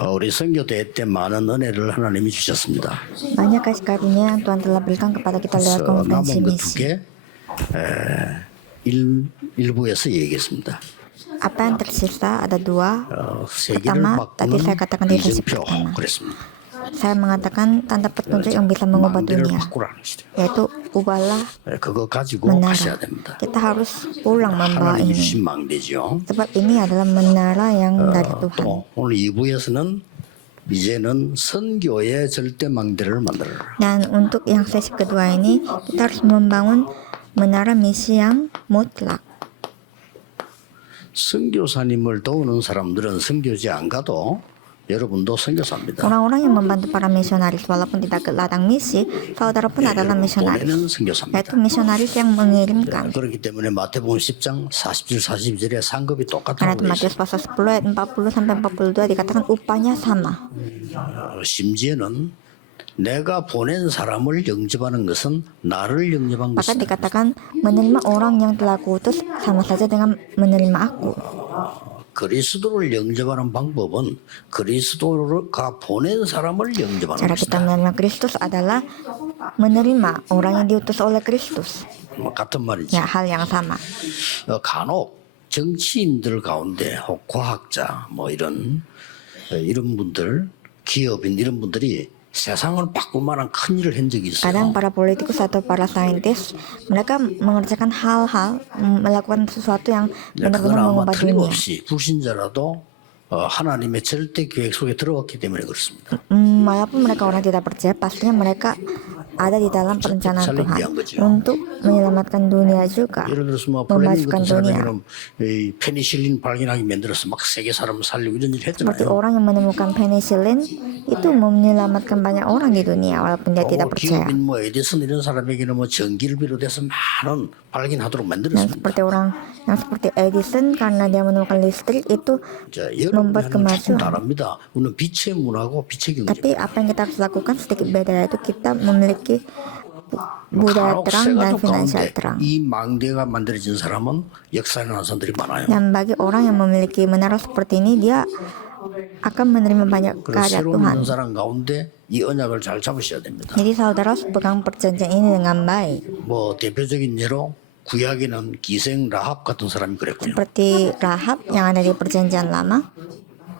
우리 선교대회 때 많은 은혜를 하나님이 주셨습니다. Banyak kasih karunia yang Tuhan telah berikan kepada kita lewat 그래서 konferensi 남은 그 두 misi. 개 일부에서 얘기했습니다. Apa yang tersisa ada dua. 세계를 Pertama, tadi saya katakan di sesi 이정표 pertama. 그랬습니다. Saya mengatakan tanda petunjuk yang bisa mengubah 망대를 dunia, 바꾸라는 것이죠. yaitu ubahlah 그거 가지고 menara. 가셔야 됩니다. Kita harus pulang membawa 하나님이 ini, 주신 망대죠. sebab ini adalah menara yang dari Tuhan. 또 오늘 2부에서는 이제는 선교의 절대 망대를 만들어라. Dan untuk yang sesi kedua ini, kita harus membangun menara misi yang mutlak. 선교사님을 도우는 사람들은 선교지 안 가도 여러분도 선교사입니다. Orang-orang yang membantu para misionaris walaupun tidak ke ladang misi, saudara pun adalah misionaris, 보내는 선교사입니다. yaitu misionaris yang mengirimkan. 그렇기 때문에 마태복음 10장 40절 42절에 상급이 Karena 똑같다고 itu 되어 Matius pasal 10 ayat 40 sampai 42 dikatakan upahnya sama. 심지어는 내가 보낸 사람을 영접하는 것은 나를 영접한 Bahkan 것이다. dikatakan menerima orang yang telah kuutus sama saja dengan menerima aku. 그리스도를 영접하는 방법은 그리스도가 보낸 사람을 영접하는 Cara kita 것이다. menerima Kristus adalah menerima orang yang diutus oleh Kristus. 뭐 같은 말이죠. Ya, hal yang sama. 간혹 정치인들 가운데 혹 과학자 뭐 이런 분들 기업인 이런 분들이 세상을 바꿀 만한 큰 일을 한 적이 있어요. Kadang para politikus atau para saintis mereka mengerjakan hal-hal, melakukan sesuatu yang 그건 benar-benar 아마 mengubah dunia. 틀림없이 불신자라도 하나님의 절대 계획 속에 들어갔기 때문에 그렇습니다. Walaupun mereka orang tidak percaya, pastinya mereka ada di dalam perencanaan Tuhan untuk menyelamatkan dunia juga, 예를 들어서 뭐 플레밍 memajukan 같은 dunia. 사람이 이 페니실린 발견하게 만들어서 막 세계 사람을 살리고 이런 일 Seperti 했잖아요. orang yang menemukan penicillin itu menyelamatkan banyak orang di dunia walaupun dia tidak percaya. 기업인 뭐 에디슨 이런 사람에게는 뭐 전기를 비롯해서 많은 발견하도록 Dan 만들었습니다. seperti orang yang seperti Edison karena dia menemukan listrik itu 자, membuat 여러분은 조금 kemajuan. 다릅니다. 우리는 빛의 문화고 빛의 경제. Tapi apa yang kita harus lakukan sedikit beda, yaitu kita memiliki budaya terang dan finansial terang. 이 망대가 만들어진 사람은 역사에 나온 사람들이 많아요. Dan bagi orang yang memiliki menara seperti ini, dia akan menerima banyak 그래서 karya 새로 Tuhan. 믿는 사람 가운데 이 언약을 잘 잡으셔야 됩니다. Jadi saudara harus pegang perjanjian ini dengan baik. 뭐 대표적인 예로 구약에는 기생 라합 같은 사람이 그랬고요. Seperti Rahab yang ada di perjanjian lama,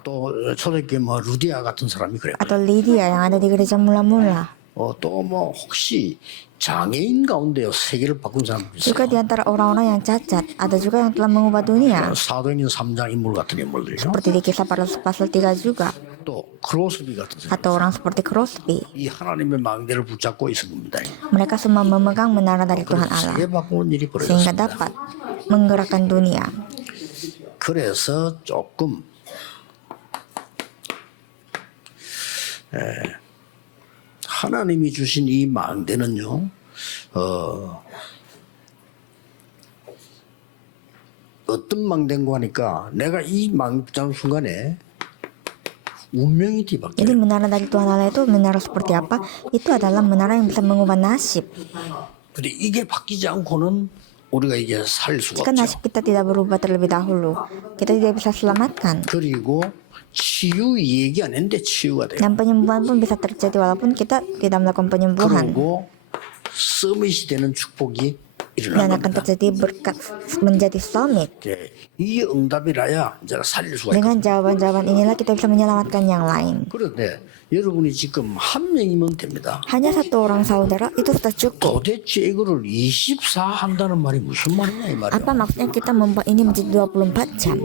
또 초대교회 뭐 루디아 같은 사람이 그랬고요. atau Lydia yang ada di gereja mula-mula. 또 뭐 혹시 장애인 가운데요 세계를 바꾼 사람도 있어요. Juga di antara orang-orang yang cacat, ada juga yang telah mengubah dunia. 사도행전 3장 인물 같은 인물들이죠. Seperti di kisah pasal 3 juga. 또 크로스비 같은 사람. Atau orang seperti Crosby. 이 하나님의 망대를 붙잡고 있은 겁니다. Mereka semua memegang menara dari Tuhan Allah, 세계 바꾸는 일이 sehingga 벌어졌습니다. dapat menggerakkan dunia. 그래서 조금 하나님이 주신 이 망대는요. 어떤 망대인가 하니까 내가 이 망대 순간에 운명이 Jadi 뒤바뀌어요. menara dari Tuhan Allah itu menara seperti apa? Itu adalah menara yang bisa mengubah nasib. 근데 이게 바뀌지 않고는 우리가 이제 살 수가 Jika 없죠. nasib kita tidak berubah terlebih dahulu, kita tidak bisa selamatkan. 그리고 치유 얘기 안 했는데 치유가 돼요. Dan penyembuhan pun bisa terjadi walaupun kita tidak melakukan penyembuhan. 그리고 서밋이 되는 축복이 Dan 일어나는 akan 겁니다. terjadi berkat menjadi summit. 이 응답이라야 이제 살릴 수가 있고. Dengan jawaban-jawaban inilah kita bisa menyelamatkan yang lain. 그런데 여러분이 지금 한 명이면 됩니다. Hanya satu orang saudara itu sudah cukup. 도대체 이거를 24 한다는 말이 무슨 말이냐 이 말이야. Apa maksudnya kita membuat ini menjadi 24 jam?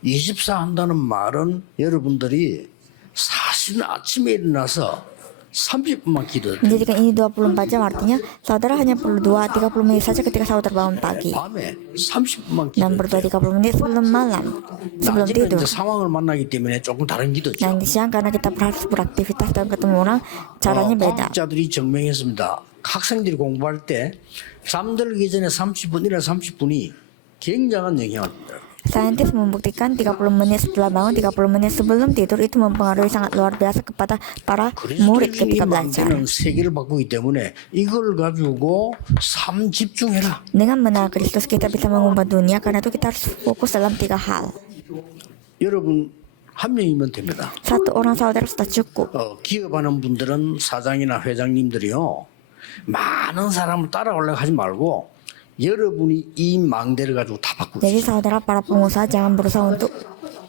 24 한다는 말은 여러분들이 사실은 아침에 일어나서 30분만 기도해요. Menjadikan ini 24 jam artinya saudara hanya perlu 2-30 menit saja ketika saudara bangun pagi. 밤에 30분만 Dan 기도해요. berdoa 30 menit sebelum malam, sebelum 낮에는 tidur. 이제 상황을 만나기 때문에 조금 다른 기도죠. Dan di siang karena kita harus beraktivitas dan ketemu orang, caranya beda. 과학자들이 증명했습니다. 학생들이 공부할 때 잠들기 전에 30분, 일어나 30분이 굉장한 영향을 줍니다. Saintis membuktikan 30 menit setelah bangun, 30 menit sebelum tidur itu mempengaruhi sangat luar biasa kepada para murid 그리스도의 ketika belajar. 망대는 세계를 바꾸기 때문에 이걸 가지고 삶 집중해라. Dengan mengenal Kristus kita bisa mengubah dunia, karena itu kita harus fokus dalam 3 hal. 여러분 한 명이면 됩니다. Satu orang saudara sudah cukup. 기업하는 분들은 사장이나 회장님들이요. 많은 사람을 따라오려고 하지 말고 여러분이 이 망대를 가지고 다 바꾸세요. Jadi saudara para pengusaha jangan berusaha untuk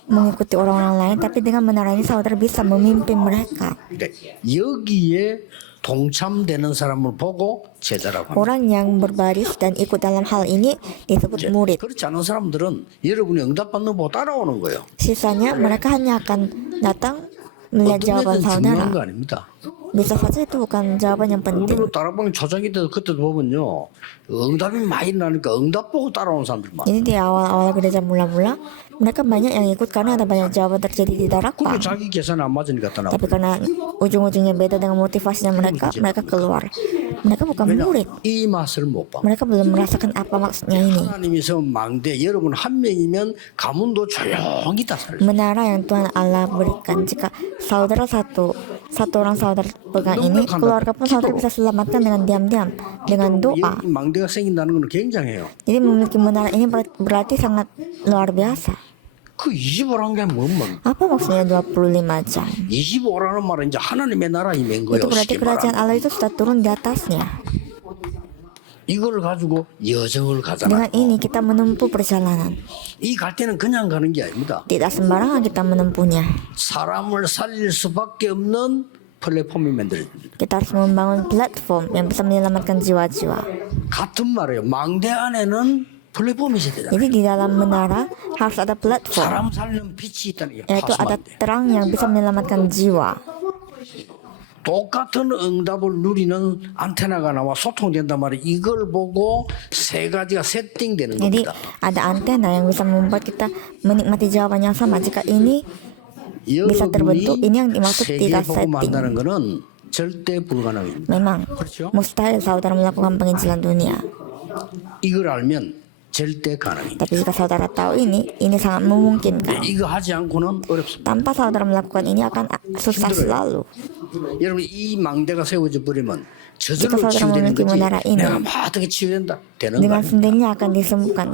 mengikuti orang-orang lain, tapi dengan menara ini saudara bisa memimpin mereka. 그러니까 여기에 동참되는 사람을 보고 제자라고 합니다. Orang yang berbaris dan ikut dalam hal ini disebut murid. 그렇지 않은 사람들은 여러분이 응답받는 거 보고 따라오는 거예요. Sisanya mereka hanya akan datang melihat jawaban 어떤 애든 중요한 saudara. 거 아닙니다. Bisa saja itu bukan jawaban yang penting. 우리도 다락방 초창기 때 그때도 보면요. 응답이 많이 나니까 응답 보고 따라오는 사람들 많아요. Jadi di awal-awal gereja mula-mula mereka banyak yang ikut karena ada banyak jawaban terjadi di 근데 darakpa. 자기 계산 안 맞으니까 따라오고. Tapi karena ujung-ujungnya beda dengan motivasinya mereka keluar. Mereka bukan murid. 이 맛을 못 봐. Mereka belum merasakan apa maksudnya ini. 하나님이 세운 망대 여러분 한 명이면 가문도 조용히 다 살죠. Menara yang Tuhan Allah berikan, jika saudara satu orang saudara pegang ini, keluarga pun saudara bisa selamatkan dengan diam-diam, dengan doa. 이 망대가 생긴다는 건 굉장해요. Jadi memiliki menara ini berarti sangat luar biasa. 그 25라는 게 뭐면 Apa maksudnya 25 jam? 25라는 말은 이제 하나님의 나라 임한 거예요. Itu berarti 쉽게 kerajaan 말하면. Allah itu sudah turun di atasnya. 이걸 가지고 여정을 가잖아. Dengan ini kita menempuh perjalanan. 이 갈 때는 그냥 가는 게 아닙니다. Tidak sembarangan kita menempuhnya. 사람을 살릴 수밖에 없는 플랫폼이 만들어집니다. Kita harus membangun platform yang bisa menyelamatkan jiwa-jiwa. 같은 말이에요. 망대 안에는 플랫폼이 있어야 되잖아요. Jadi di dalam menara harus ada platform, 사람 살리는 빛이 있다는 게 yaitu ada 파수만 돼. terang yang bisa menyelamatkan jiwa. 똑같은 응답을 누리는 안테나가 나와 소통된단 말이에요. 이걸 보고 세 가지가 세팅되는 Jadi 겁니다. ada antena yang bisa membuat kita menikmati jawaban yang sama. Jika ini bisa terbentuk, ini yang dimaksud 세계 tidak 보고 setting. 만나는 거는 절대 불가능합니다. Memang 그렇죠? mustahil saudara melakukan penginjilan dunia. 이걸 알면 절대 가능합니다. Tapi jika saudara tahu ini sangat memungkinkan. 이거 하지 않고는 어렵습니다. Tanpa saudara melakukan ini akan susah selalu. 여러분 이 망대가 세워져 버리면 Jika 저절로 saudara 치유되는 memiliki 거지. menara ini, 내가 막 어떻게 치유된다 되는 거 dengan 아닙니다. sendirinya akan disembuhkan,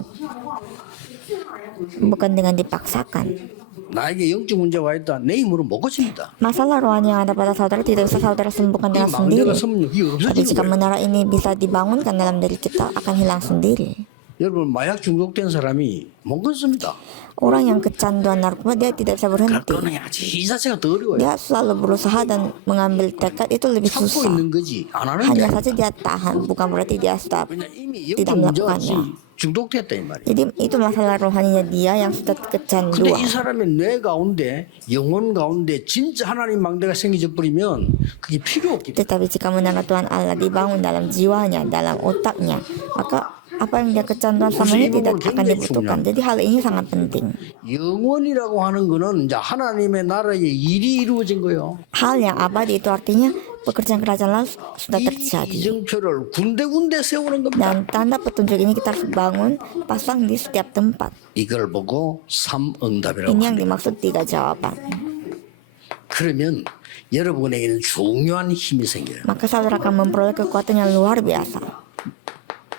bukan dengan dipaksakan. 나에게 영적 문제가 있다. 내 힘으로 못 고칩니다. Masalah rohani yang ada pada saudara tidak bisa saudara sembuhkan 이 dengan sendiri. 망대가 서면 이게 Tapi jika 없어지는 거예요. menara ini bisa dibangunkan dalam diri kita, akan hilang sendiri. 여러분 마약 중독된 사람이 못 끊습니다. Orang yang kecanduan narkoba dia tidak bisa berhenti. 그거는 이 자체가 더 어려워요. Dia selalu berusaha dan mengambil tekad itu lebih 참고 susah. 있는 거지 안 하는 게 Hanya 아니라. saja dia tahan, bukan berarti dia stop. 왜냐 이미 tidak 영적 문제가 melakukannya. 중독됐다 이 말이에요. Jadi itu masalah rohaninya dia yang sudah 근데 kecanduan. 이 사람의 뇌 가운데 영혼 가운데 진짜 하나님 망대가 생겨져 버리면 그게 필요 없기 때문에 Tetapi jika menara Tuhan Allah dibangun dalam jiwanya, dalam otaknya, maka apa yang dia kecanduan sama ini tidak akan dibutuhkan. Jadi hal ini sangat penting. 영원이라고 하는 거는 이제 하나님의 나라의 일이 이루어진 거예요. Hal yang abadi itu artinya pekerjaan kerajaan Allah sudah 이 terjadi. 이정표를 군데군데 세우는 겁니다. Dan tanda petunjuk ini kita harus bangun, pasang di setiap tempat. 이걸 보고 삼응답이라고 Ini yang 합니다. dimaksud 3 jawaban. 그러면 여러분에게는 중요한 힘이 생겨요. Maka saudara akan memperoleh kekuatan yang luar biasa.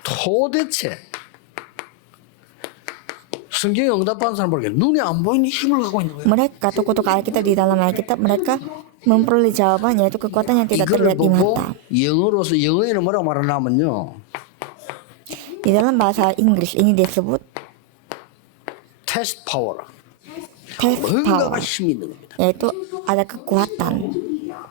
도대체 성경에 응답받은 사람 보니까 눈에 안 보이는 힘을 갖고 있는 거예요. Mereka, tokoh-tokoh Alkitab di dalam Alkitab, mereka memperoleh jawaban, yaitu kekuatan yang tidak 이걸 terlihat di 보고 mata. 영어로서 영어에는 뭐라고 말하냐면요. Di dalam bahasa Inggris ini disebut 테스트 파워라. test 뭔가가 power, 힘이 있는 겁니다. yaitu ada kekuatan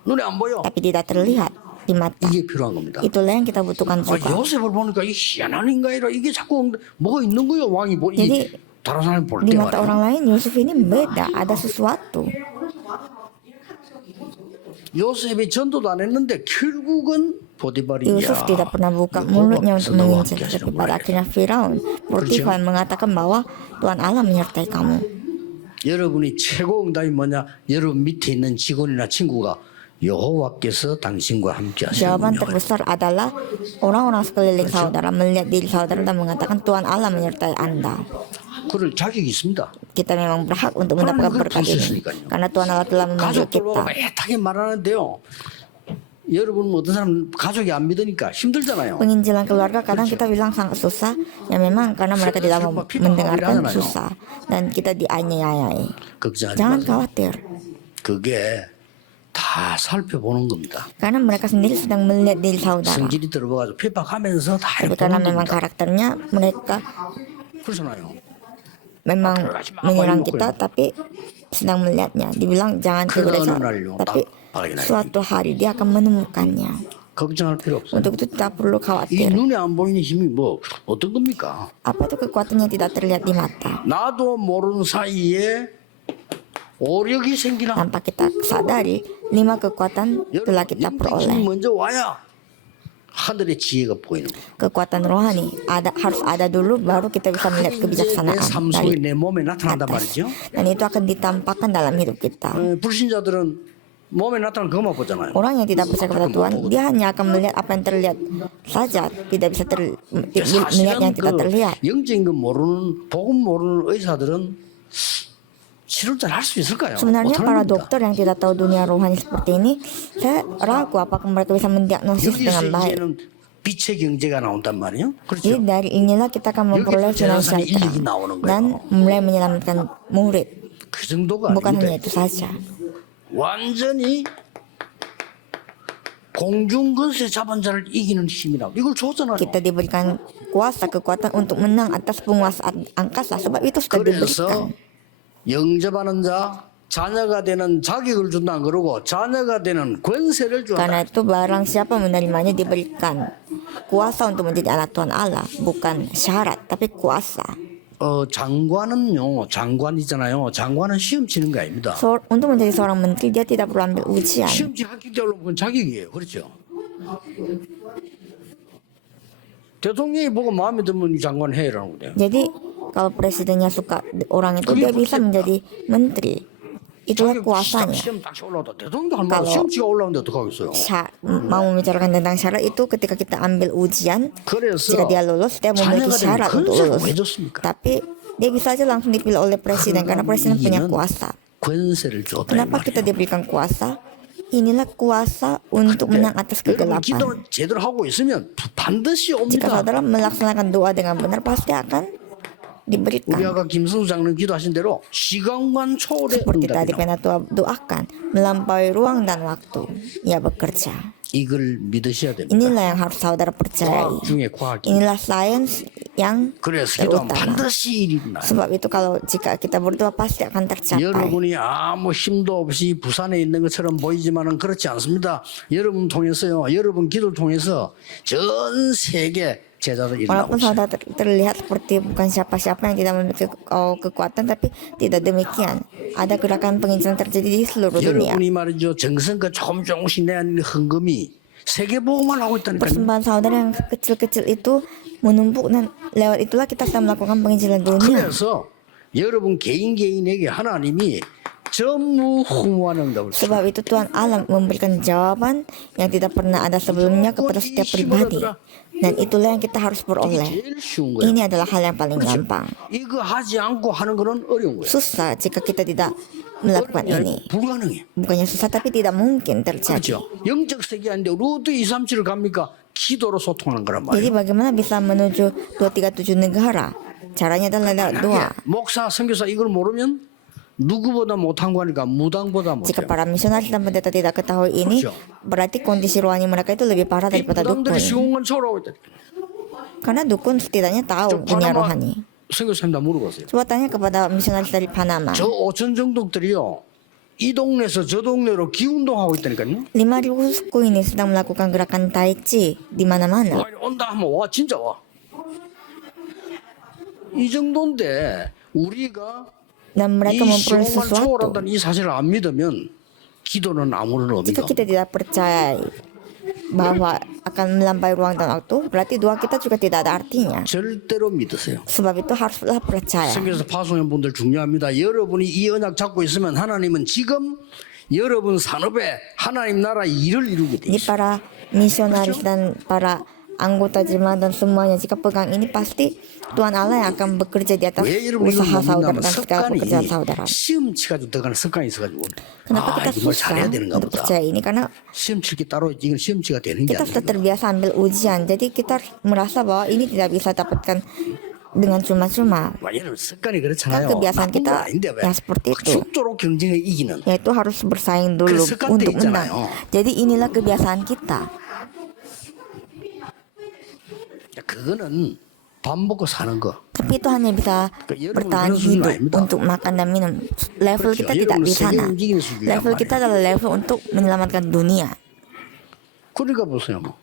눈에 안 보여. tapi tidak terlihat di mata. 이게 필요한 겁니다. Itulah yang kita butuhkan juga. 요셉을 보니까 이 희한한 인간이라 이게 자꾸 뭐가 있는 거예요. 왕이 보 Jadi, 이 다른 사람이 볼 Di 때 mata 말이에요. orang lain Yusuf ini beda, ada sesuatu. 요셉이 전도도 안 했는데 결국은 보디발이 Yusuf tidak pernah buka mulutnya untuk menginjil, tapi pada akhirnya Firaun, Potifar mengatakan bahwa Tuhan Allah menyertai kamu. 여러분이 최고 응답이 뭐냐? 여러분 밑에 있는 직원이나 친구가 여호와께서 당신과 함께 Jawaban 하시는군요. terbesar adalah orang-orang sekeliling saudara melihat diri saudara dan mengatakan Tuhan Allah menyertai Anda. 그럴 자격이 있습니다. Kita memang berhak untuk mendapatkan berkat ini karena Tuhan Allah telah memanggil 가족들 보고 kita. 애타게 말하는데요. 여러분 뭐 어떤 사람 가족이 안 믿으니까 힘들잖아요. Penginjilan keluarga kadang kita bilang sangat susah, ya memang karena mereka tidak mau mendengarkan susah dan kita dianiayai. 걱정하지 Jangan 마세요. khawatir, 그게 다 살펴보는 겁니다. karena mereka sendiri sedang melihat diri saudara. 성질이 들어가지고 핍박하면서 다 Tapi 이렇게 karena 보는 memang 겁니다. karakternya mereka 그렇잖아요. memang menyerang kita, tapi sedang melihatnya. Dibilang jangan ke gereja, tapi suatu hari dia akan menemukannya. 걱정할 필요 없어요. Untuk itu tidak perlu 이 khawatir. 눈에 안 보이는 힘이 뭐 어떤 겁니까? Apa itu kekuatan yang tidak terlihat di mata? 나도 모르는 사이에 오력이 생기나? Tanpa kita sadari, 5 kekuatan telah kita 힘이 peroleh. 먼저 와야 하늘의 지혜가 보이는 거예요. Kekuatan rohani harus ada dulu, baru kita bisa melihat 내 kebijaksanaan 삶 속에 dari 내 몸에 나타난단 atas. 말이죠. Dan itu akan ditampakkan dalam hidup kita. 불신자들은 몸에 나타난 그것만 보잖아요. Orang yang tidak percaya kepada Tuhan, dia hanya akan melihat apa yang terlihat saja, tidak bisa melihat yang tidak terlihat. 영적인 거 모르는 복음 모르는 의사들은 치료를 잘 할 수 있을까요? Sebenarnya 못하는 para 겁니다. dokter yang tidak tahu dunia rohani seperti ini, saya ragu apakah mereka bisa mendiagnosis 여기서 dengan baik. 이제는 빛의 경제가 나온단 말이에요. Jadi 그렇죠? dari inilah kita akan memperoleh finansial 일력이 나오는 거예요. dan mulai menyelamatkan murid. 그 정도가 Bukan hanya 아닌데 itu saja. 완전히 공중근세 잡은 자를 이기는 힘이라고 이걸 줬잖아요. Kita diberikan kuasa, kekuatan untuk menang atas penguasa angkasa, sebab itu sudah 그래서 diberikan. 영접하는 자 자녀가 되는 자격을 준다 그러고 자녀가 되는 권세를 준다. Karena itu barang siapa menerimanya diberikan kuasa untuk menjadi anak Tuhan Allah, bukan syarat tapi kuasa. 장관은요, 장관이잖아요. 장관은 시험 치는 거 아닙니다. Untuk menjadi seorang menteri dia tidak perlu ambil ujian. 시험지 합격자로 보면 자격이에요. 그렇죠? 대통령이 보고 마음에 들면 이 장관 해라는 거예요. Jadi kalau presidennya suka orang itu, dia bisa menjadi menteri. Itulah kuasanya. 시험 딱 올라오다 대통령도 할 만한 시험지가 올라오는데 어떡하겠어요? Mau membicarakan tentang syarat itu ketika kita ambil ujian, 그래서 jika dia lulus, dia memiliki 자녀가 되는 syarat untuk 권세를 lulus. 왜 줬습니까? Tapi dia bisa aja langsung dipilih oleh presiden karena presiden punya kuasa. 권세를 줬다. 이 Kenapa kita 말이에요. diberikan kuasa? Inilah kuasa untuk menang atas 여러분 kegelapan. 기도 제대로 하고 있으면 반드시 Jika 옵니다. saudara melaksanakan doa dengan benar, pasti akan 우리 diberikan. 아까 김승수 장로님 기도하신 대로 시간관 초월의 Seperti tadi 응답이라고. pernah doakan, melampaui ruang dan waktu. Ia bekerja. 이걸 믿으셔야 됩니다. Inilah yang harus saudara 과학 percayai. 중에 과학이. Inilah sains yang 그래서 기도하면 terutama. 반드시 일이 일어나요. Sebab itu kalau jika kita berdoa pasti akan tercapai. 여러분이 아무 힘도 없이 부산에 있는 것처럼 보이지만은 그렇지 않습니다. 여러분 통해서요. 여러분 기도를 통해서 전 세계 제자들 일어나고 Walaupun 있어요. saudara terlihat seperti bukan siapa-siapa yang tidak memiliki kekuatan, tapi tidak demikian. Ada gerakan penginjilan terjadi di seluruh dunia. 여러분이 말이죠. 정성껏 조금씩 내는 헌금이 세계보험을 하고 있다니까요. Persembahan saudara yang kecil-kecil itu menumpuk dan lewat itulah kita sedang melakukan penginjilan dunia. 그래서 여러분 개인에게 하나님이 전무후무한 응답을 줍니다. Sebab itu Tuhan Allah memberikan jawaban yang tidak pernah ada sebelumnya kepada setiap pribadi. Dan itulah yang kita harus peroleh. 제일 쉬운 거예요. Ini adalah hal yang paling gampang. 이거 하지 않고 하는 거는 어려운 거예요. Susah jika kita tidak melakukan ini. 불가능해. Bukannya susah, tapi tidak mungkin terjadi. 그렇죠. 영적 세계 아닌데 루트 237을 갑니까? 기도로 소통하는 거란 Jadi 말이에요. bagaimana bisa menuju 237 negara? Caranya adalah lewat doa. 목사, 선교사 이걸 모르면 누구보다 못한 거니까 무당보다 Jika 못해요. para misionaris dan pendeta tidak ketahui ini, berarti kondisi rohani mereka itu lebih parah 이 daripada 무당들이 dukun. 쉬운 건 초라하고 있다. Karena dukun setidaknya tahu dunia rohani. 선교사님다 물어보세요. Coba tanya kepada misionaris dari Panama. 저 5천 정독들이요. 이 동네에서 저 동네로 기운동하고 있다니까요. 5.000 suku ini sedang melakukan gerakan Tai Chi di mana-mana. 와, 온다 하면 와 진짜 와. 이 정도인데 우리가 Dan mereka 이 memperoleh 시공을 sesuatu. 초월한다는 이 사실을 안 믿으면 기도는 아무런 의미가 Jika kita tidak percaya bahwa akan melampaui ruang dan waktu, berarti doa kita juga tidak ada artinya. 절대로 믿으세요. Sebab itu haruslah percaya. 성경에서 파송한 분들 중요합니다. 여러분이 이 언약 잡고 있으면 하나님은 지금 여러분 산업에 하나님 나라 일을 이루게 돼 Jadi 있어요. para misionaris dan para anggota jemaah dan semuanya. Jika pegang ini pasti Tuhan Allah yang akan bekerja di atas 왜 여러분 이걸 usaha 못 saudara 믿냐면 dan segala pekerjaan saudara. 시험 치가지고 들어가는 습관이 있어가지고 Kenapa kita 이거 뭘 susah 잘해야 되는가 untuk 보다. percaya ini? Karena 시험 칠 게 따로 이건 시험 치가 되는 게 kita sudah 아니야. terbiasa ambil ujian, jadi kita merasa bahwa ini tidak bisa dapatkan dengan cuma-cuma. 얘는 습관이 그렇잖아요. Kan kebiasaan 나쁜 건 kita 아닌데 왜 yang seperti itu. 죽도록 경쟁에 이기는. Yaitu harus bersaing dulu Ke 습관 untuk 때 menang. 있잖아요. Jadi inilah kebiasaan kita. 그거는 밥 먹고 사는 거. Tapi itu hanya bisa 여러분 bertahan 그런 수준은 hidup 아닙니다. untuk makan dan minum. Level 그렇죠. kita tidak 여러분은 di sana. 세계 움직이는 수준이란 Level kita 말이에요. adalah level untuk menyelamatkan dunia. 그러니까 보세요. 뭐.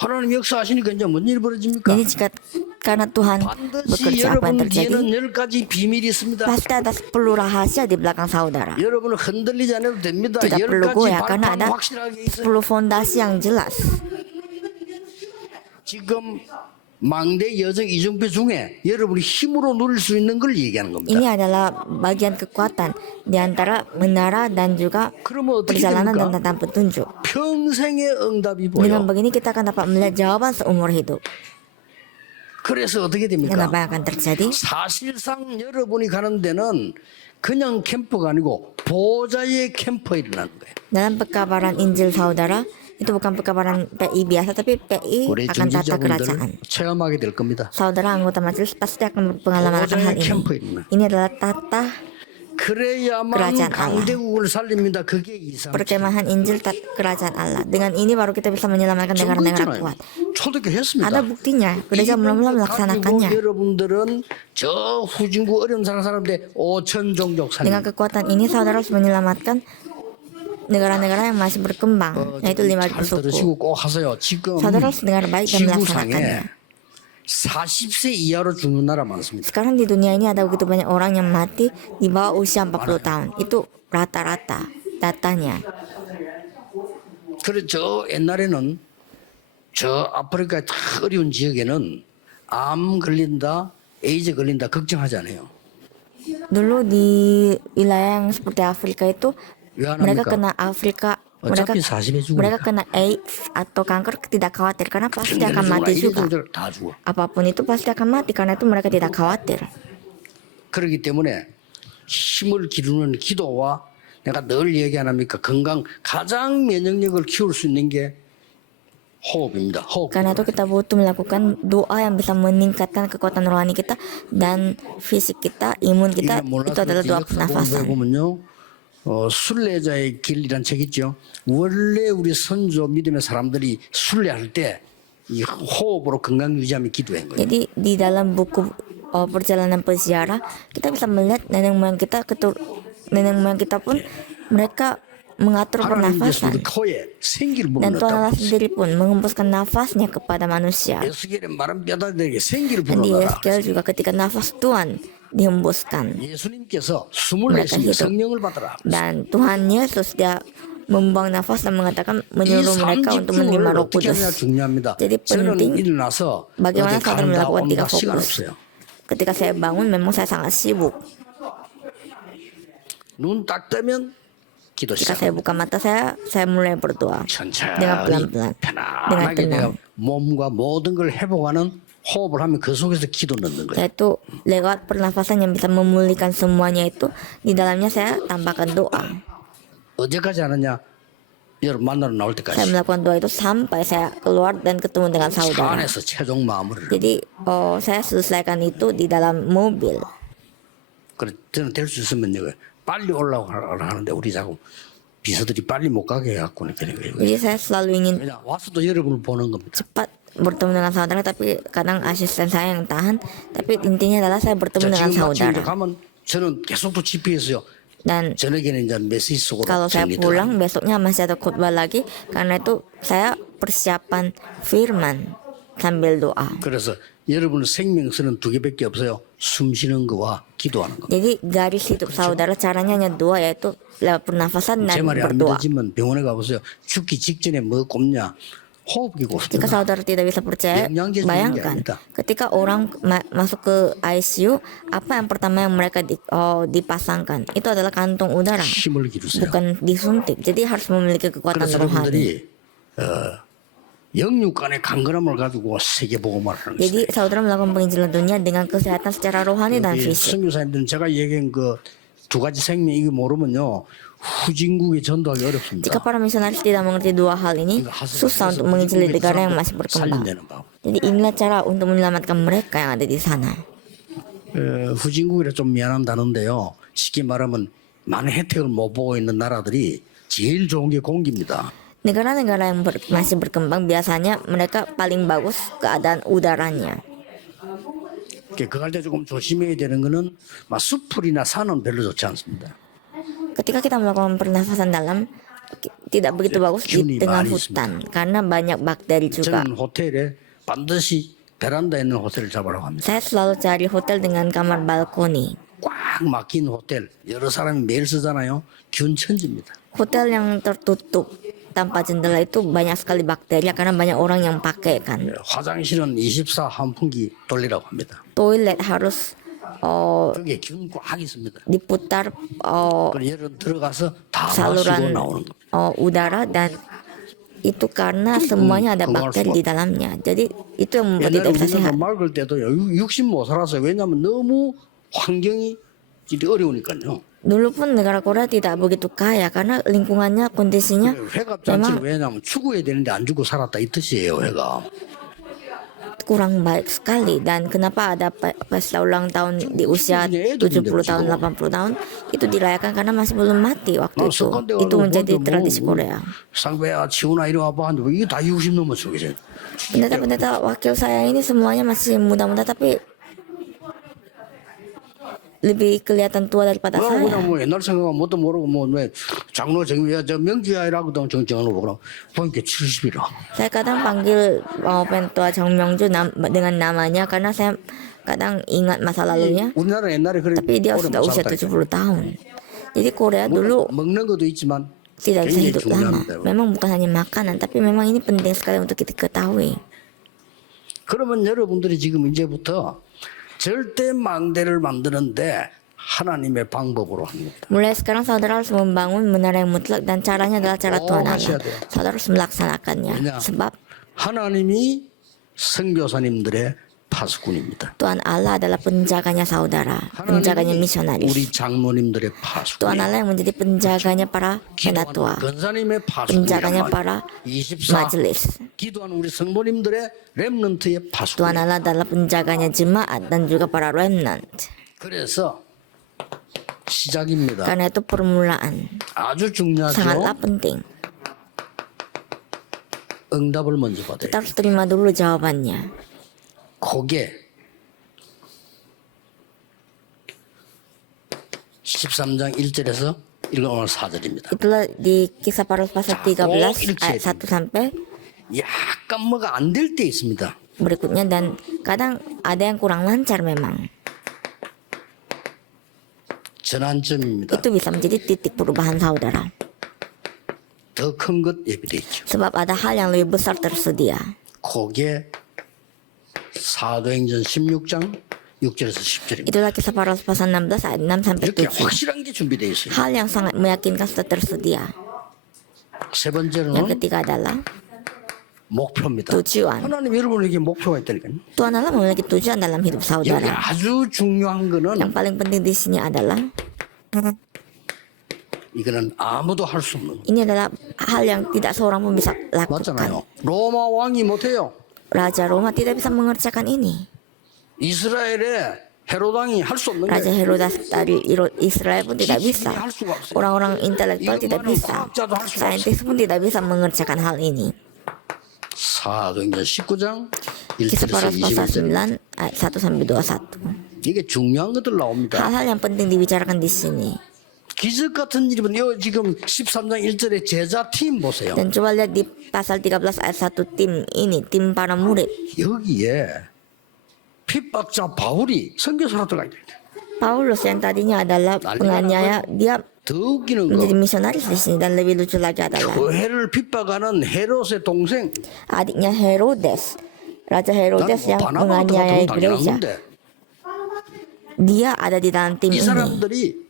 하나님 역사하시니까 이제 뭔 일이 벌어집니까? Jadi jika karena Tuhan 반드시 bekerja apa yang 여러분 terjadi, 뒤에는 10가지 비밀이 있습니다. pasti ada 10 rahasia di belakang saudara. 여러분은 흔들리지 않아도 됩니다. Tidak perlu 10가지 goyah karena 발판 ada 확실하게 있어요. 10 fondasi yang jelas. 지금 망대 여정 이정표 중에 여러분이 힘으로 누릴 수 있는 걸 얘기하는 겁니다. Ini adalah bagian kekuatan di antara menara dan juga 그러면 어떻게 perjalanan dan 됩니까? tentang petunjuk. 평생의 응답이 Dengan 보여. begini kita akan dapat melihat jawaban seumur hidup. 그래서 어떻게 Dan 됩니까? apa yang akan terjadi? 사실상 여러분이 가는 데는 그냥 캠프가 아니고 보좌의 캠프가 일어나는 거예요. Dalam pekabaran Injil saudara, itu bukan pekabaran PI biasa, tapi PI 우리 akan tata kerajaan. 정치자분들 체험하게 될 겁니다. Saudara anggota majelis pasti akan berpengalaman akan hal 보좌의 ini. 캠프입니다. Ini adalah tata 그래야만 kerajaan Allah. 강대국을 살립니다. 그게 이상. perkemahan Injil kerajaan Allah. Dengan ini baru kita bisa menyelamatkan negara-negara kuat. 초대교 했습니다. Ada buktinya. Gereja mula-mula melaksanakannya. 여러분들은 저 후진국 어려운 사람들 5천 종족 Dengan 살립니다. kekuatan ini saudara harus menyelamatkan negara-negara yang masih berkembang, yaitu 5 잘 suku. 들으시고 꼭 하세요. 지금 Saudara harus dengar baik dan melaksanakannya. 지구상에 40세 이하로 죽는 나라 많습니다. Sekarang di dunia ini ada begitu banyak orang yang mati di bawah usia 40 tahun. Itu rata-rata datanya. 그래 저 옛날에는 저 아프리카 다 어려운 지역에는 암 걸린다, 에이즈 걸린다 걱정하지 않아요. Dulu di wilayah yang seperti Afrika itu 왜 안 mereka 합니까? kena Afrika mereka 어차피 40에 mereka 죽으니까. kena AIDS atau kanker tidak khawatir karena pasti akan mati juga. 다 죽어. Apapun itu pasti akan mati karena itu mereka tidak khawatir. 그렇기 때문에 힘을 기르는 기도와 내가 늘 얘기 안 합니까? 건강 가장 면역력을 키울 수 있는 게 호흡입니다. 호흡. Karena itu kita butuh melakukan doa yang bisa meningkatkan kekuatan rohani kita dan fisik kita, imun kita. Itu adalah doa pernafasan. 보면요. 순례자의 길이란 책 있죠. 원래 우리 선조 믿음의 사람들이 순례할 때 이 호흡으로 건강 유지하며 기도한 거예요. Jadi di dalam buku perjalanan peziarah kita bisa melihat nenek moyang kita pun mereka mengatur 하나님께서 pernafasan. 우리 코에 생기를 Dan Tuhan Allah 불어넣었다고. sendiri pun mengembuskan nafasnya kepada manusia. 에스겔의 마른 뼈다귀에게 생기를 Dan di 불어넣어라. Yeskiel juga ketika nafas Tuhan dihembuskan. 예수님께서 숨을 Mereka 내쉬며 hidup. 성령을 받으라. Dan Tuhan Yesus dia membuang nafas dan mengatakan 이 menyuruh mereka untuk menerima 삼집중을 Roh 어떻게 하느냐 Kudus. 중요합니다. Jadi 저는 penting 일어나서 bagaimana 어디 saudara 간다 melakukan 3 온다 시간 fokus. 없어요. Ketika saya bangun memang saya sangat sibuk. 눈 딱 뜨면 기도 Jika 시작. saya buka mata saya mulai berdoa dengan 천천히 pelan-pelan, dengan 편안하게 내가 tenang. 몸과 모든 걸 회복하는 호흡을 하면 그 속에서 기도 넣는 거예요. Yaitu lewat pernafasan yang bisa memulihkan semuanya itu di dalamnya saya tambahkan doa. 어제까지 하느냐? 여러분 만나러 나올 Saya 때까지. melakukan doa itu sampai saya keluar dan ketemu dengan 차 saudara. 안에서 최종 마무리를. Jadi saya selesaikan itu di dalam mobil. 그래 저는 될 수 있으면 이거 빨리 올라가라 하는데 우리 자꾸 비서들이 빨리 못 가게 해갖고 그러는 거예요. Jadi saya selalu ingin 왜냐 와서도 여러분을 보는 겁니다. cepat bertemu dengan saudara, tapi kadang asisten saya yang tahan. Tapi intinya adalah saya bertemu 자, dengan 지금 마침 이제 saudara. 가면 저는 계속 또 집회에서요. Dan 저녁에는 이제 메시지 속으로 kalau saya 정리돼요. pulang besoknya masih ada khutbah lagi. Karena itu saya persiapan firman sambil doa. 그래서 여러분 생명수는 2개밖에 없어요. 숨 쉬는 거와 기도하는 거. Jadi garis hidup saudara caranya hanya dua, yaitu lewat pernafasan 제 dan 말이 안 berdoa. 믿어지면 병원에 가보세요. 죽기 직전에 뭐 꼽냐? 호흡기 Jika 꼽습니다. saudara tidak bisa percaya, 영양제 주는 게 bayangkan 아니다. ketika orang masuk ke ICU, apa yang pertama yang mereka dipasangkan? Itu adalah kantung udara, 힘을 기르세요. bukan disuntik. Jadi harus memiliki kekuatan 그래서 rohani. 여러분들이 영육간의 강건함을 가지고 세계복음을 하는 것이에요. Jadi saudara melakukan penginjilan dunia dengan kesehatan secara rohani dan 이 fisik. 선교사님들은 제가 얘기한 그 두 가지 생명 이거 모르면요 후진국에 전도하기 어렵습니다. Jika para misionaris tidak mengerti dua hal ini, susah untuk menginjili negara yang masih berkembang. 살린다는 법. Jadi inilah cara untuk menyelamatkan mereka yang ada di sana. 후진국이라 좀 미안한 단어인데요. 쉽게 말하면 많은 혜택을 못 보고 있는 나라들이 제일 좋은 게 공기입니다. Negara-negara yang masih berkembang biasanya mereka paling bagus keadaan udaranya. 그럴 때 조금 조심해야 되는 거는 막 숲풀이나 산은 별로 좋지 않습니다. Ketika kita melakukan pernafasan dalam, tidak begitu bagus di tengah hutan karena banyak bakteri juga. 저는 호텔에 반드시 베란다에 있는 호텔을 잡으라고 합니다. Saya selalu cari hotel dengan kamar balkoni. 꽉 막힌 호텔 여러 사람이 매일 쓰잖아요. 균 천지입니다. Hotel yang tertutup tanpa jendela itu banyak sekali bakteri karena banyak orang yang pakai kan. 화장실은 24 환풍기 돌리라고 합니다. Toilet harus 그게 균 꽉 있습니다. diputar 그럼 여러분 들어가서 다 마시고 saluran 나오는 겁니다. udara dan itu karena semuanya ada bakteri di dalamnya. Jadi itu yang membuat 옛날에 tidak bisa 우리는 sehat. 맑을 때도 60 못 살았어요. 왜냐하면 너무 환경이 어려우니까요. Dulu pun negara Korea tidak begitu kaya karena lingkungannya kondisinya 회갑잔치를 왜냐하면 추구해야 되는데 안 주고 살았다 이 뜻이에요. 회가. kurang baik sekali. Dan kenapa ada pesta ulang tahun di usia 70 tahun, 80 tahun itu dirayakan karena masih belum mati waktu itu. Itu menjadi tradisi Korea. 상배야 치우나 이리 와봐 하는데 이게 다 60 넘었어. 그죠? Pendeta-pendeta wakil saya ini semuanya masih muda-muda tapi lebih kelihatan tua daripada saya. 그냥 뭐 옛날 생각은 뭣도 모르고 뭐왜 장로 정위야 저 명기야라고 정정으로 보라 보니까 70이라. Saya kadang panggil pentua Chong Myongju dengan namanya karena saya kadang ingat masa lalunya. 우리나라 옛날에 그래. Tapi dia sudah usia 70 tahun. Jadi Korea dulu 먹는 것도 있지만 tidak bisa 굉장히 hidup lama. 중요합니다. Memang bukan hanya makanan, tapi memang ini penting sekali untuk kita ketahui. 그러면 여러분들이 지금 이제부터 절대 망대를 만드는데 하나님의 방법으로 합니다. Mulai sekarang saudara harus membangun menara yang mutlak dan caranya adalah cara Tuhan Allah. Saudara harus melaksanakannya. Sebab 하나님이 선교사님들의 파수꾼입니다. Tuhan Allah adalah penjaganya saudara, penjaganya misionaris. 우리 장로님들의 파수꾼. Tuhan Allah yang menjadi penjaganya para penatua, 권사님의 penjaganya 파수꾼. para 24 majelis. 기도하는 우리 성도님들의 렘넌트의 파수꾼. Tuhan Allah adalah penjaganya jemaat dan juga para remnant. 그래서 시작입니다. Karena itu permulaan 아주 중요하죠. sangatlah penting. 응답을 먼저 받아야 Kita harus terima dulu jawabannya. 그게 13장 1절에서 읽어오는 4절입니다. Itulah di kisah para rasul pasal 13 ayat 1 sampai 약간 뭐가 안 될 때 있습니다. berikutnya dan kadang ada yang kurang lancar memang. 전환점입니다. Itu bisa menjadi titik perubahan saudara. 더 큰 것 예비되어 있죠. Sebab ada hal yang lebih besar tersedia. 그게 사도행전 16장 6절에서 10절입니다. Itulah kisah para rasul pasal 16 ayat 6 sampai 이렇게 7. 확실한 게 준비되어 있어요. Hal yang sangat meyakinkan sudah tersedia. 세 Yang 번째는 ketiga adalah 목표입니다. tujuan. 하나님 여러분에게 목표가 있다니까요. Tuhan Allah memiliki tujuan dalam hidup 여기 saudara. 아주 중요한 거는 Yang paling penting di sini adalah 이거는 아무도 할 수 없는 ini adalah hal yang tidak seorang pun bisa lakukan. 맞잖아요. 로마 왕이 못해요. Raja Roma tidak bisa mengerjakan ini. 이스라엘의 헤롯 왕이 할 수 없는 Raja 거예요. Herodas dari Israel pun tidak bisa. Orang-orang intelektual tidak bisa. Saintis pun tidak bisa mengerjakan hal ini. 사도행전 19장 Kisah 1절에서 para rasul pasal 21절 9 ayat 1 sampai 21. 이게 중요한 것들 나옵니다. Hal-hal yang penting dibicarakan di sini. 기적 같은 일은 요 지금 13장 1절에 제자 팀 보세요. Dan coba lihat di pasal 13 ayat 1 tim ini, tim para murid. 여기에 핍박자 바울이 선교사로 들어가 있다. Paulus yang tadinya adalah penganiaya, dia 더 웃기는 menjadi 거 misionaris di sini. Dan lebih lucu lagi adalah 교회를 핍박하는 헤롯의 동생 adiknya Herodes, Raja Herodes yang 바나바가 menganiaya 더 당연한 gereja. 건데 Dia ada di dalam tim 이 ini. 사람들이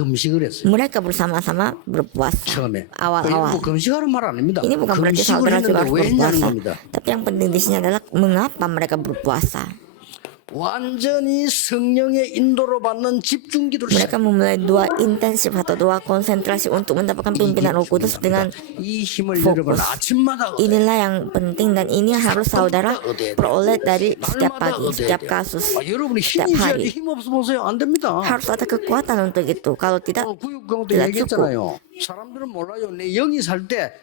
금식을 했어요. Mereka bersama-sama berpuasa 처음에. awal-awal. 금식하는 말 아닙니다. Ini bukan berarti 금식을 saudara juga 했는데 harus 왜 했냐는 berpuasa. 겁니다. Tapi yang penting di sini adalah mengapa mereka berpuasa. 완전히 성령의 인도로 받는 집중 기도를 Mereka memulai doa intensif atau doa konsentrasi untuk mendapatkan pimpinan Roh Kudus dengan 이 힘을 여러분 fokus. 아침마다 Inilah yang penting dan ini harus saudara peroleh dari setiap pagi, setiap kasus, 여러분이 setiap 힘이 있어야지 hari. 힘 없어 보세요. 안 됩니다. Harus ada kekuatan untuk itu. Kalau tidak, 구육 강도 tidak cukup. 얘기했잖아요. 사람들은 몰라요. 내 영이 살 때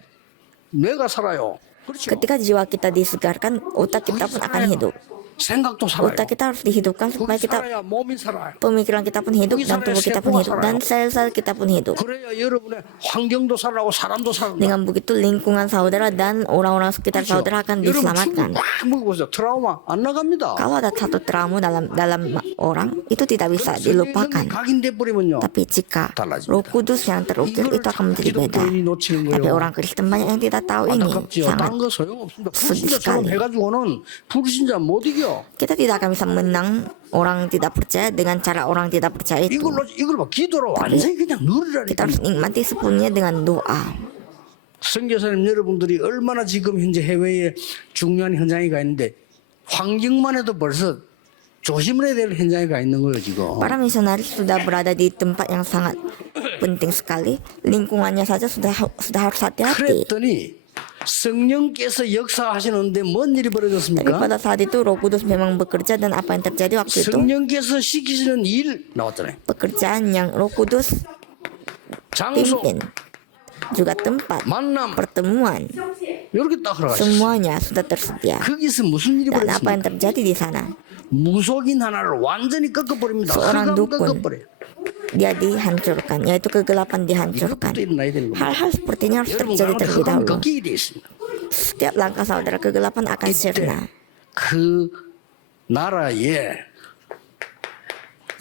뇌가 살아요. 그렇죠. ketika jiwa kita disegarkan, otak kita pun akan hidup. 생각도 살아요. Otak kita harus dihidupkan supaya 거기 kita 살아야 몸이 살아요. pemikiran kita pun hidup dan tubuh kita pun hidup dan sel-sel kita pun hidup. 그래야 여러분의 환경도 살아고 사람도 살아요. Dengan begitu lingkungan saudara dan orang-orang sekitar saudara akan 여러분 diselamatkan. 꽉 먹어보세요. 트라우마 안 나갑니다. Kalau ada satu trauma dalam orang itu tidak bisa dilupakan. 각인돼 버리면요. Tapi jika Roh Kudus yang terukir itu akan menjadi beda. Tapi orang Kristen banyak yang tidak tahu ini. 안타깝지요. Sangat 딴거 소용없습니다. sedih 불신자처럼 sekali. 해가지고는 불신자 못 이겨. Kita tidak akan bisa menang orang tidak percaya dengan cara orang tidak percaya itu. 이걸 봐. 기도로 완전히 그냥 누리라니까. Kita harus nikmati sepenuhnya dengan doa. 선교사님 여러분들이 얼마나 지금 현재 해외에 중요한 현장에 가 있는데 환경만 해도 벌써 조심을 해야 될 현장에 가 있는 거예요 지금. Para misionaris sudah berada di tempat yang sangat penting sekali. Lingkungannya saja sudah harus hati-hati. 그랬더니 성령께서 역사하시는데 뭔 일이 Tapi 벌어졌습니까? pada saat itu Roh Kudus memang bekerja dan apa yang terjadi waktu itu? 성령께서 시키시는 일 나왔잖아요. Pekerjaan yang Roh Kudus 장소, pimpin. Juga tempat, 만남 pertemuan, 이렇게 딱 흘러갔어요. semuanya sudah tersedia. 거기서 무슨 일이 Dan apa yang 벌어졌습니까? terjadi di sana? 무속인 하나를 완전히 꺾어버립니다. Seorang 흑암 dukun. 꺾어버려요. Dia dihancurkan, yaitu kegelapan dihancurkan. 이것도 일어나야 되는 겁니다. Hal-hal sepertinya harus 여러분 terjadi 가운데 terlebih 흑암 dahulu. 꺾이게 돼 있습니다. Setiap langkah saudara kegelapan akan sirna. 그 나라에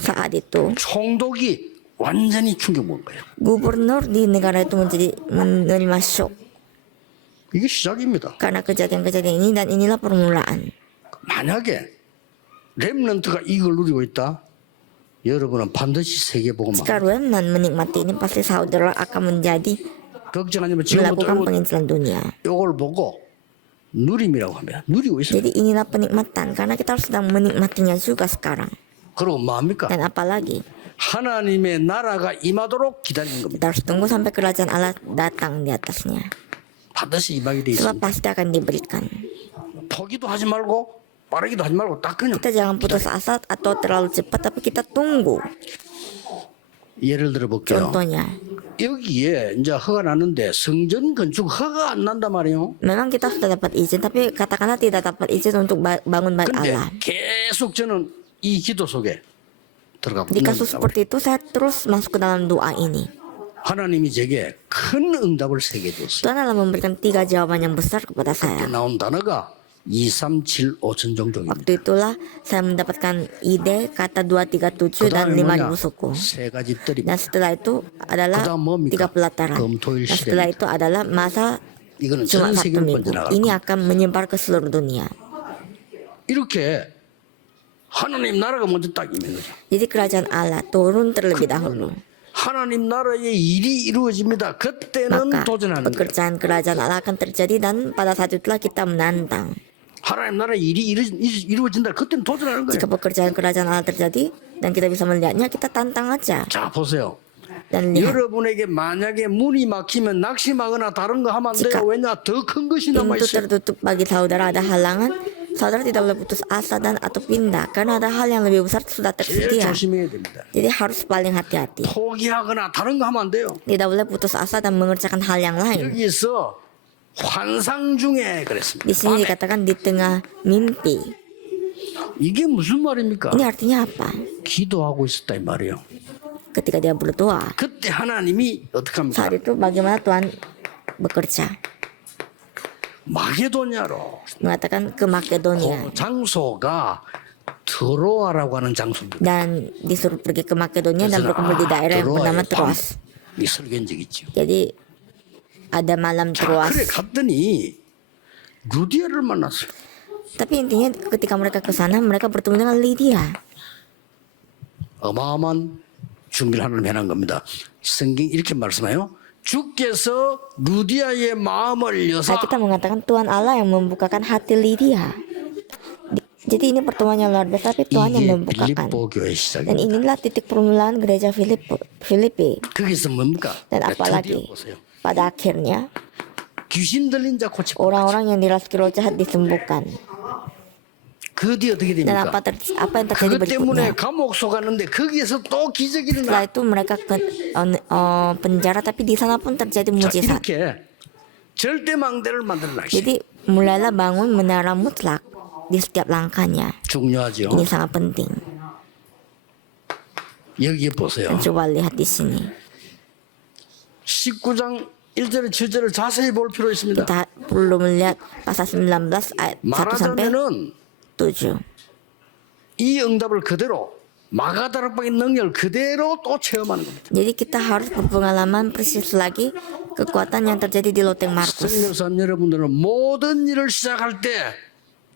Saat itu, 총독이 완전히 충격먹은 거예요. gubernur di negara itu menerima shock 이게 시작입니다. karena kejadian-kejadian ini dan inilah permulaan. 만약에 렘넌트가 이걸 누리고 있다, 여러분은 반드시 세계복음만 Jika remnant menikmati ini, pasti saudara akan menjadi 걱정하냐면 melakukan 지금부터 penginjilan dunia. 이걸 보고 누림이라고 합니다. 누리고 있어요. Jadi inilah penikmatan karena kita harus sedang menikmatinya juga sekarang. 그리고 뭐합니까? Dan apalagi 하나님의 나라가 임하도록 기다리는 겁니다. kita harus tunggu sampai kerajaan Allah datang di atasnya. 반드시 임하게 돼 Sebab 있습니다. pasti akan diberikan. 포기도 하지 말고 빠르기도 하지 말고 딱 그냥 Kita jangan putus asa atau terlalu cepat, tapi kita tunggu. 예를 들어 볼게요. Contohnya, 여기에 이제 허가 났는데 성전 건축 허가 안 난단 말이에요. memang kita sudah dapat izin, tapi katakanlah tidak dapat izin untuk bangun bait 근데 Allah. 계속 저는 이 기도 속에 들어가 Di kasus seperti itu, saya terus masuk ke dalam doa ini. 하나님이 제게 큰 응답을 세 개 줬어요. Tuhan telah memberikan 3 jawaban yang besar kepada saya. 나온 단어가 2, 3, 7, 5 전종족입니다. Waktu itulah saya mendapatkan ide kata 237 dan 그다음에 5.000 뭐냐? suku. 세 가지 뜰입니다. Dan setelah itu adalah 그다음 뭡니까? 3 pelataran. 금토일 Dan setelah 시대입니다. itu adalah masa 이거는 cuma 전 1 세계로 minggu. 번져나갈 Ini 겁니다. akan menyebar ke seluruh dunia. 이렇게 하나님 나라가 먼저 딱 임한 거죠. Jadi kerajaan Allah turun terlebih dahulu. 하나님 나라의 일이 이루어집니다. 그때는 Maka 도전하는 거예요. pekerjaan kerajaan Allah akan terjadi dan pada saat itulah kita menantang. 하나님 나라의 일이 이루어진다. 그때는 도전하는 거예요. Jika pekerjaan kerajaan Allah terjadi dan kita bisa melihatnya, kita tantang aja 자 보세요. dan lihat. 여러분에게 만약에 문이 막히면 낙심하거나 다른 거 하면 안 돼요. Jika 왜냐 더 큰 것이 Pintu 남아있어요. tertutup bagi saudara ada halangan, saudara tidak boleh putus asa dan atau pindah karena ada hal yang lebih besar sudah 제일 tersedia. 조심해야 됩니다. Jadi harus paling hati-hati. 포기하거나 다른 거 하면 안 돼요. Tidak boleh putus asa dan mengerjakan hal yang lain. 여기서 환상 중에 그랬습니다. Di sini 밤에. dikatakan di tengah mimpi. 이게 무슨 말입니까? Ini artinya apa? 기도하고 있었다 이 말이에요. Ketika dia berdoa, 그때 하나님이 어떻게 합니까? saat itu bagaimana Tuhan bekerja? 마게도냐로 Mengatakan ke Makedonia 그 장소가 드로아라고 하는 장소입니다. dan disuruh pergi ke Makedonia dan berkumpul di daerah yang bernama Troas. 이 설교한 적 있죠. Jadi ada malam 자, Troas. 그래 갔더니 루디아를 만났어요. Tapi intinya ketika mereka ke sana mereka bertemu dengan Lydia. 어마어마한 준비를 하나님 해놓은 겁니다. 성경 이렇게 말씀해요. 주께서 루디아의 마음을 여사. Kita mengatakan Tuhan Allah yang membukakan hati Lydia. Jadi ini pertemuan yang luar biasa, tapi Tuhan yang 이게 membukakan. 빌립보 교회 Dan 시작입니다. inilah titik permulaan gereja Filipi. 거기서 뭡니까? Dan 드디어 apalagi 보세요. pada akhirnya 귀신 들린 자 고쳐. orang-orang yang dirasuki roh jahat disembuhkan. 그 뒤에 어떻게 Dan 됩니까? apa yang terjadi 그것 때문에 berikutnya? 감옥 속았는데 거기에서 또 기적이 Setelah 일어나. itu mereka ke penjara, tapi di sana pun terjadi 자, mujizat. 이렇게 절대망대를 만들어 놨어요. Jadi mulailah bangun menara mutlak di setiap langkahnya. 중요하죠. Ini sangat penting. 여기 보세요. Dan coba lihat di sini. 19장 1절에 7절을 자세히 볼 필요 있습니다. Kita perlu melihat pasal 19 ayat 1 sampai 말하자면은 7. 이 응답을 그대로 마가다락방의 능력을 그대로 또 체험하는 겁니다. Jadi kita harus berpengalaman persis lagi kekuatan yang terjadi di Loteng Markus. 성교사님 여러분들은 모든 일을 시작할 때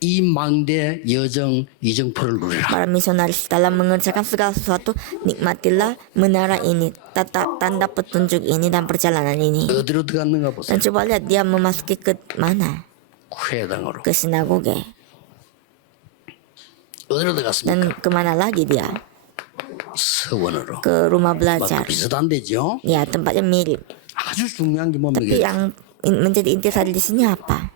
이 망대 여정 이정표를 누리라. Para misionaris dalam mengerjakan segala sesuatu, nikmatilah menara ini, tanda petunjuk ini dan perjalanan ini. 어디로 들어갔는가 보세요. Dan coba lihat dia memasuki ke mana? 회당으로. Ke sinagoge. 어디로 들어갔습니까? Dan kemana lagi dia? 서원으로. Ke rumah 막 belajar. 비슷한 데죠. Ya, tempatnya mirip. 아주 중요한 게 Tapi 뭡니까? yang menjadi intisari di sini apa?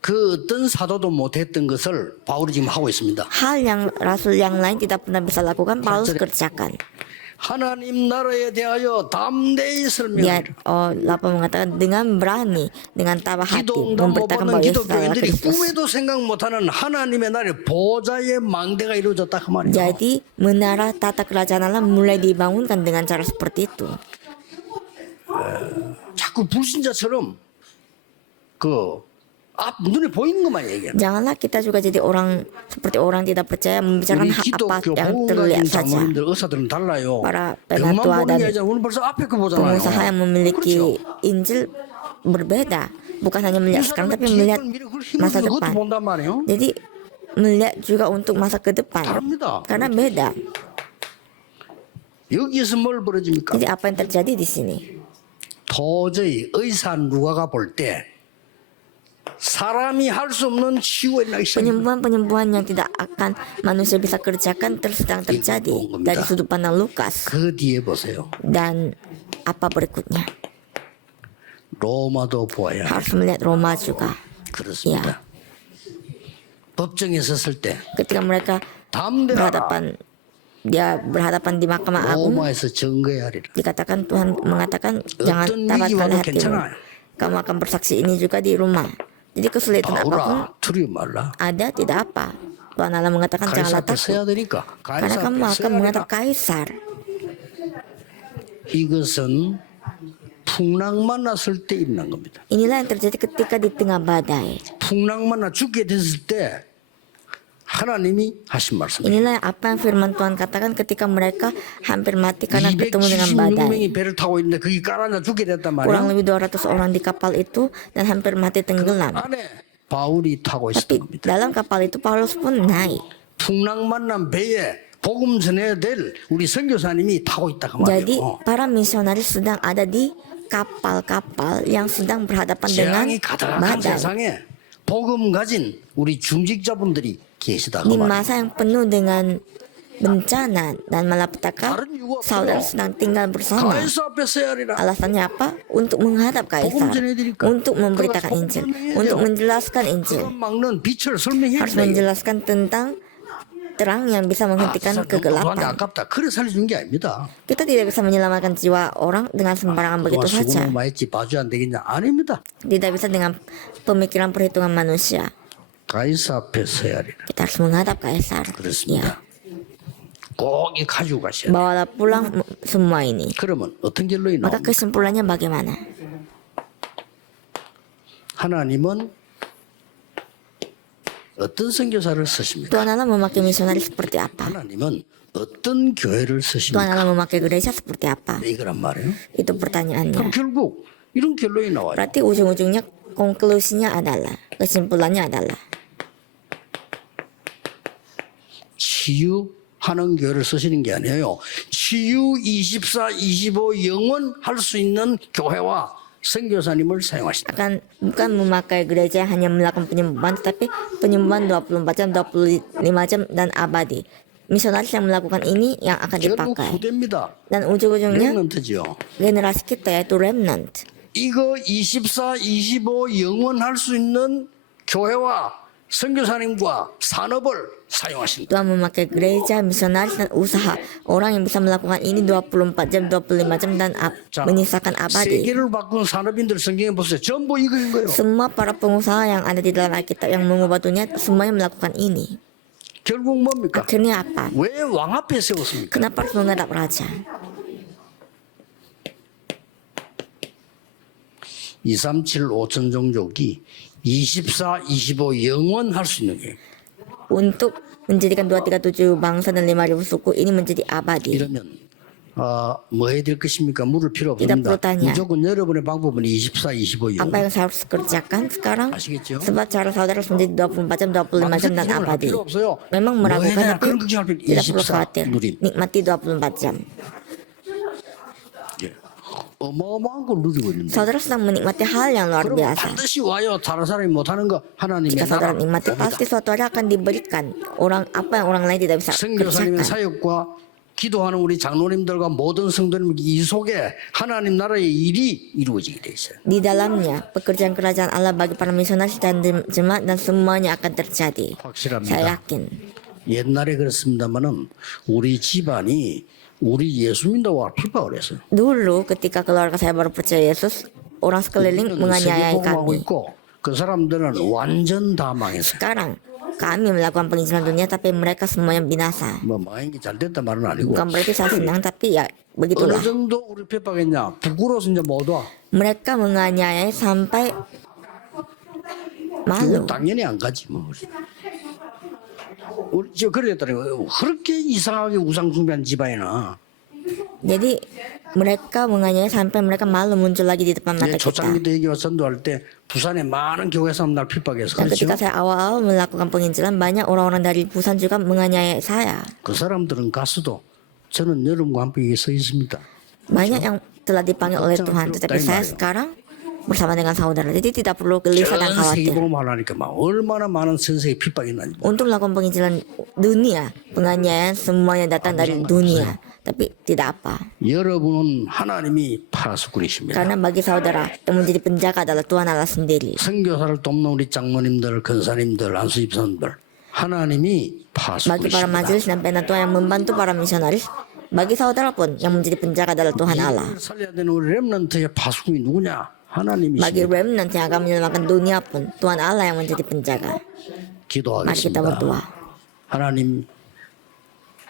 그 어떤 사도도 못했던 것을 바울이 지금 하고 있습니다. Hal yang rasul yang lain tidak pernah bisa lakukan, Paulus kerjakan. 하나님 나라에 대하여 담대히 Dia 설명하라. Lapa mengatakan dengan berani, dengan tabah hati 기도응답 못 memberitakan 받는 bahwa Yesus adalah 기독교인들이 Kristus. 꿈에도 생각 못하는 하나님의 나라의 보좌의 망대가 이루어졌다 그 말이에요. Jadi menara tata kerajaan Allah mulai dibangunkan dengan cara seperti itu. 자꾸 불신자처럼 그 앞 눈에 보이는 것만 얘기해요. Janganlah kita juga jadi orang seperti orang tidak percaya membicarakan 우리 apa 기독교 yang 보험 terlihat 가진 saja. 장로님들 의사들은 달라요. Para 병만 penatua 보는 게 dan 아니라 오늘 벌써 앞에 거 보잖아요. pengusaha yang memiliki 그렇죠. Injil berbeda, bukan hanya 이 melihat sekarang 사람의 tapi 기획과 melihat 미래를 masa 힘을 그것도 depan. 본단 말이에요. Jadi melihat juga untuk masa ke depan 다릅니다. karena beda. 여기에서 뭘 벌어집니까? Jadi apa yang terjadi di sini? 도저히 의사 누가가 볼 때 사람이 할 수 없는 치유가 일어나기 시작합니다. Penyembuhan-penyembuhan yang tidak akan manusia bisa kerjakan terus sedang terjadi dari sudut pandang Lukas. 그 뒤에 보세요. Dan apa berikutnya? 로마도 보아야 Harus melihat Roma juga. 그렇습니다. 법정에 섰을 때 Ketika mereka 담대하라. berhadapan di Mahkamah Agung, 로마에서 증거해야 하리라. dikatakan Tuhan mengatakan jangan 어떤 tabat 위기 pada 와도 hatimu. 괜찮아. Kamu akan bersaksi ini juga di rumah. Jadi kesulitan apapun 바울아 두려워 말라. ada, tidak apa. Tuhan Allah mengatakan 가이사 janganlah 앞에 takut. 서야 되니까. Karena 가이사 kamu 앞에 akan 서야 menghadap 되니까. kaisar. 이것은 풍랑만 났을 때 일어난 겁니다. Inilah yang terjadi ketika di tengah badai. 풍랑만 나 죽게 됐을 때 하나님이 하신 말씀이에요. Inilah apa yang firman Tuhan katakan ketika mereka hampir mati karena ketemu dengan badai. 276명이 배를 타고 있는데 거기 깔아놔 죽게 됐단 Kurang 말이에요. lebih 200 orang di kapal itu dan hampir mati tenggelam. 안에 바울이 타고 Tapi 있었던 겁니다. dalam kapal itu Paulus pun naik. 풍랑 만난 배에 복음 전해야 될 우리 선교사님이 타고 있다 그 Jadi 말이에요. para misionaris sedang ada di kapal-kapal yang sedang berhadapan dengan 재앙이 가득한 badai. 세상에 복음 가진 우리 중직자분들이 계시다 그 Di 말이에요. masa yang penuh dengan bencana dan malapetaka, saudara sedang tinggal bersama. 가이사 앞에 서야 하리라. Alasannya apa? Untuk menghadap kaisar, untuk memberitakan Injil, untuk menjelaskan Injil. 그걸 막는 빛을 설명해야 Harus 돼. menjelaskan tentang terang yang bisa menghentikan 누구한테 kegelapan. 아깝다. 그래 살려준 게 아닙니다. Kita tidak bisa menyelamatkan jiwa orang dengan sembarangan begitu 그동안 saja. 수고는 많이 했지 봐줘야 안 되겠냐? 아닙니다. Tidak bisa dengan pemikiran perhitungan manusia. 가이사 앞에 서야 하리라. Kita harus menghadap kaisar. Ya, 그렇습니다. 꼭 이 가지고 가셔야 돼. bawalah pulang semua ini. 그러면 어떤 결론이 Maka 나옵니까? kesimpulannya bagaimana? 하나님은 어떤 선교사를 쓰십니까? Tuhan Allah memakai misionaris seperti apa? 하나님은 어떤 교회를 Tuhan 쓰십니까? Allah memakai gereja seperti apa? 이거란 말이에요. Itu pertanyaannya. 그럼 결국 이런 결론이 나와요. Berarti ujung-ujungnya konklusinya adalah, kesimpulannya adalah 치유, 하는 교회를 쓰시는 게 아니에요. 치유 24, 25 영원 할 수 있는 교회와 선교사님을 사용하신다. Akan bukan memakai gereja yang hanya melakukan penyembuhan, tetapi penyembuhan 24 jam, 25 jam dan abadi. Misionaris yang melakukan ini yang akan 결국 dipakai. 후대입니다. Dan ujung-ujungnya 렘넌트죠. generasi kita yaitu remnant. 이거 24, 25 영원 할 수 있는 교회와 선교사님과 산업을 사용하신다. Tuhan memakai gereja, misionaris dan usaha. Orang yang bisa melakukan ini 24 jam, 25 jam dan menyisakan abadi. 세계를 바꾼 산업인들 성경에 보세요. 전부 이거인 거예요. Semua para pengusaha yang ada di dalam Alkitab yang mengubah dunia semuanya melakukan ini. 결국 뭡니까? Akhirnya apa? 왜 왕 앞에 세웠습니까? Kenapa harus menghadap raja? 237 5천 종족이 24, 25 영원 할 수 있는 거예요. Untuk menjadikan 237 bangsa dan 5.000 suku ini menjadi abadi. 이러면 뭐 해야 될 것입니까? 물을 필요 Tidak 없습니다. perlu tanya. 무조건 여러분의 방법은 24, 25 Apa 영원. yang saya harus kerjakan sekarang? 아시겠죠? Sebab cara saudara harus menjadi 24 jam, 25 jam dan 망설임을 할 abadi. 필요 없어요. Memang 뭐 해야 meragukan 되나 tapi 그런 걱정할 필요 tidak perlu 24 khawatir. 누림. Nikmati 24 jam. 예. 어마어마한 걸 누리고 있는데. Saudara sedang menikmati hal yang luar 그럼 biasa. 반드시 와요. 다른 사람이 못하는 거 하나님의 Jika saudara 나라 nikmati, pasti suatu hari akan diberikan apa yang orang lain tidak bisa 선교사님의 kerjakan. 사역과 기도하는 우리 장로님들과 모든 성도님 이 속에 하나님 나라의 일이 이루어지게 돼 있어요. Di dalamnya pekerjaan kerajaan Allah bagi para misionaris dan jemaat dan semuanya akan terjadi. 확실합니다. Saya yakin. 옛날에 그렇습니다만은 우리 집안이 우리 예수 믿다고 핍박을 했어요. Dulu ketika keluarga saya baru percaya Yesus, orang sekeliling menganiayai 세계복음하고 kami. 있고 그 사람들은 완전 다 망했어요. Sekarang kami melakukan penginjilan dunia tapi mereka semuanya binasa. 뭐 망한 게 잘 됐단 말은 아니고 Bukan berarti saya senang tapi ya 어느 begitulah. 정도 우리 핍박했냐 부끄러워서 이제 못 와. Mereka menganiayai sampai malu. 당연히 안 가지 뭐. 우리 저 그랬더니 그렇게 이상하게 우상 숭배한 집안이나 Jadi mereka menganiayai sampai mereka malu muncul lagi di depan mata kita. 초창기 때 얘기와 전도할 때 부산에 많은 교회 사람 날 핍박해서 Dan 그렇죠. ketika saya awal-awal melakukan penginjilan, banyak orang-orang dari Busan juga menganiayai saya. 그 사람들은 갔어도 저는 여러분과 함께 여기 서 있습니다. Banyak yang telah dipanggil oleh Tuhan, tetapi saya sekarang bersama dengan saudara. Jadi tidak perlu gelisah dan 전 khawatir. 세계복음 하려니까 막 얼마나 많은 전 세계 핍박이 나는지. Untuk melakukan penginjilan dunia, penganiayaan semuanya datang dari dunia. Tapi tidak apa. 여러분은 하나님이 파수꾼이십니다. Karena bagi saudara, yang menjadi penjaga adalah Tuhan Allah sendiri. 선교사를 돕는 우리 장로님들, 근사님들, 안수집사님들 하나님이 Bagi para 파수꾼이십니다. majelis dan penatua yang membantu para misionaris, bagi saudara pun yang menjadi penjaga adalah Tuhan Allah. 살려야 되는 우리 렘넌트의 파수꾼이 누구냐? Bagi 하나님이십니다. remnant yang akan menyelamatkan dunia pun, Tuhan Allah yang menjadi penjaga. Mari kita berdoa. 기도하겠습니다. 하나님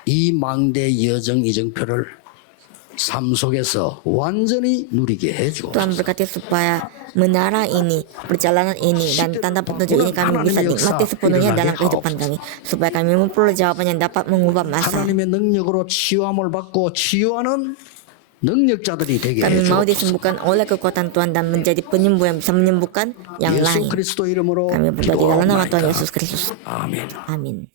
이 망대 여정 이정표를 삶 속에서 완전히 누리게 해주옵소서. Tuhan berkati supaya menara ini, perjalanan ini, dan tanda petunjuk ini kami bisa nikmati sepenuhnya dalam kehidupan kami. Supaya kami memperoleh jawaban yang dapat mengubah masa. 하나님의 능력으로 치유함을 받고 치유하는 능력자들이 되게 Kami mau 해주옵소서. disembuhkan oleh kekuatan Tuhan dan menjadi penyembuh yang bisa menyembuhkan yang 예수 lain. 그리스도 이름으로 Kami berdoa di dalam nama Tuhan 기도하옵나이다. Yesus Kristus. 아멘. Amin.